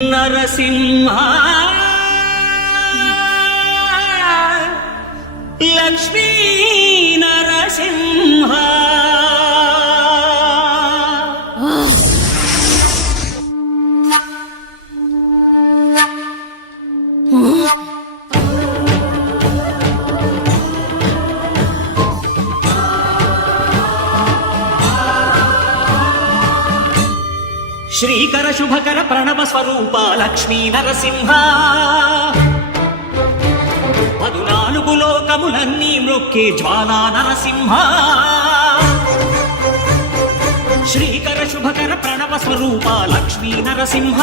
నరసింహ లక్ష్మీ నరసింహ శ్రీకర శుభకర ప్రణవ స్వరూప లక్ష్మీ నరసింహ 14 లోకములన్నీ మ్రొక్కే జ్వాలా నరసింహ శ్రీకర శుభకర ప్రణవ స్వరూప లక్ష్మీ నరసింహ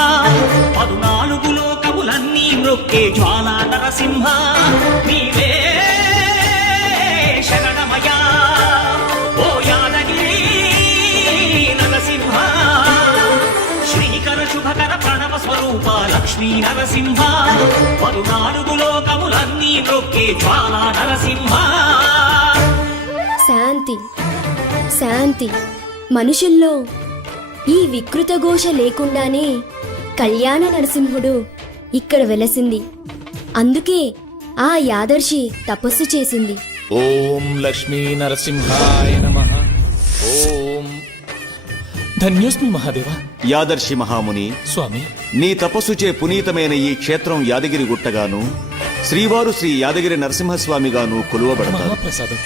14 లోకములన్నీ మ్రొక్కే జ్వాలా నరసింహ నీవే శరణమయా ఓ యాదగిరి నరసింహ శ్రీకర శుభకర ప్రణవ స్వరూప లక్ష్మీ నరసింహ 14 లోకములన్నీ మ్రొక్కే జ్వాలా నరసింహ. శాంతి శాంతి మనుషుల్లో ఈ వికృత ఘోష లేకుండానే కళ్యాణ నరసింహుడు ఇక్కడ వెలసింది. అందుకే ఆ యాదర్శి తపస్సు చేసింది. ఓం లక్ష్మీ నరసింహాయ నమః. ఓం ధన్యోస్మి మహాదేవ. యాదర్శి మహాముని స్వామి, నీ తపస్సుచే పునీతమైన ఈ క్షేత్రం యాదగిరి గుట్టగాను శ్రీవారు శ్రీ యాదగిరి నరసింహస్వామిగాను కొలువబడతారు. మహాప్రసాదం.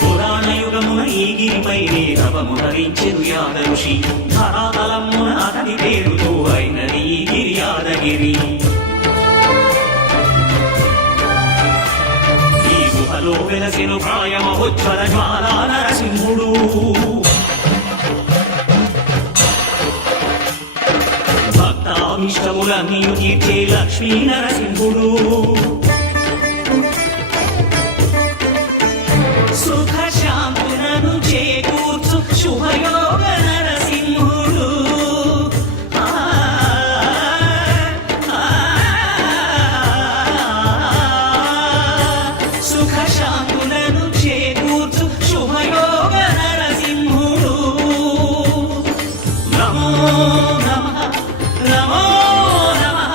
పురాణయుగమున ఈ గిరిపైనే రవము ధరించెను యాదఋషి ధరాతలమున అతని పేరుతో అయినది ఈ గిరి యాదగిరి. ఈ గుహలో వెలసెను ప్రాయమహోజ్వల జ్వాలా నరసింహుడు. భక్తాభిష్టములన్నీ తీర్చే లక్ష్మీ నరసింహుడు. సుఖ శాంతులను చేకూర్చు శుభయోగ నరసింహుడు. సుఖ శాంతులను చేకూర్చు శుభయోగ నరసింహుడు. నమో నమః నమో నమః.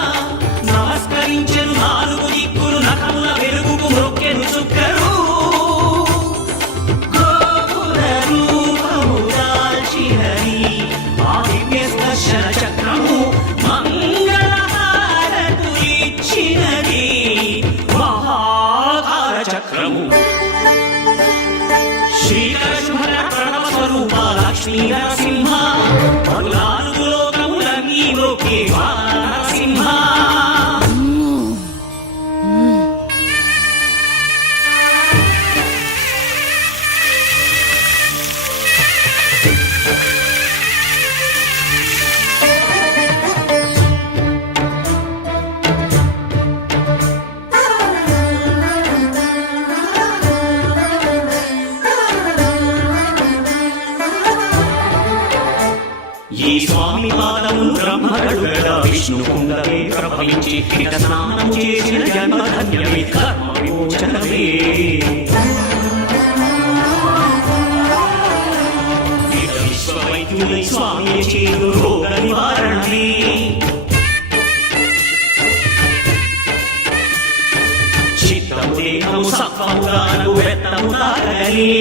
నమస్కరించెను 4 దిక్కులు నఖముల వెలుగుకు మ్రొక్కెను చుక్కరు. చక్రము మంగళహారతులిచ్చినది మహాకార చక్రము. శ్రీకర శుభకర ప్రణవ స్వరూప లక్ష్మీ నరసింహ 14 లోకములన్నీ మ్రొక్కే నరసింహ. ఈ స్వామి పాదములు బ్రహ్మగడుగడా విష్ణు కుండమే ప్రభవించి ఇక స్నానము చేసిన జన్మధన్యమే కర్మ విమోచనమే. ఇక విశ్వవైద్యులై స్వామి చేదు రోగ నివారణమే. చిత్తము దేహము సత్వముగాను వెత్తము తాగలే.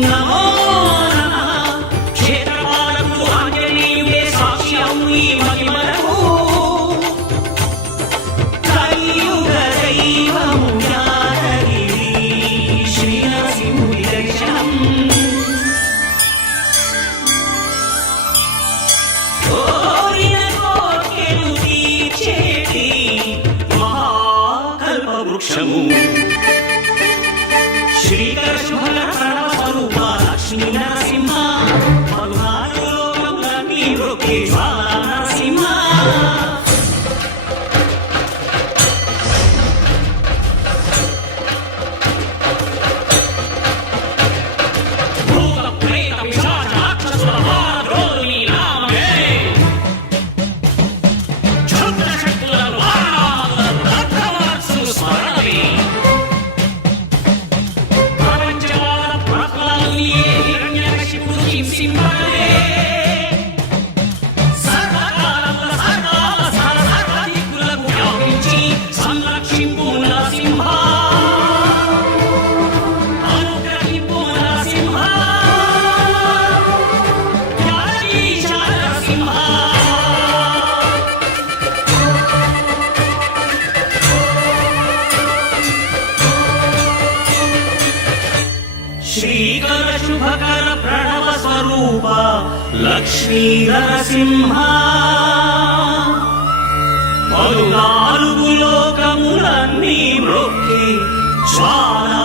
నమో నమః. క్షేత్రపాలకుడు ఆంజనేయుడే సాక్ష్యం ఈ మహిమలకు. కలియుగ దైవము యాదగిరి శ్రీ నరసింహుడి దర్శనం. కోరిన కోర్కెలు తీర్చేటి మహాకల్ప వృక్షము. శ్రీకర శుభకర ప్రణవ స్వరూప లక్ష్మీ నరసింహ 14 లోకములన్నీ మ్రొక్కే జ్వాలా నరసింహ. శుభకర ప్రణవ స్వరూప లక్ష్మీ నరసింహ 14 లోకములన్నీ మ్రొక్కి జ్వాల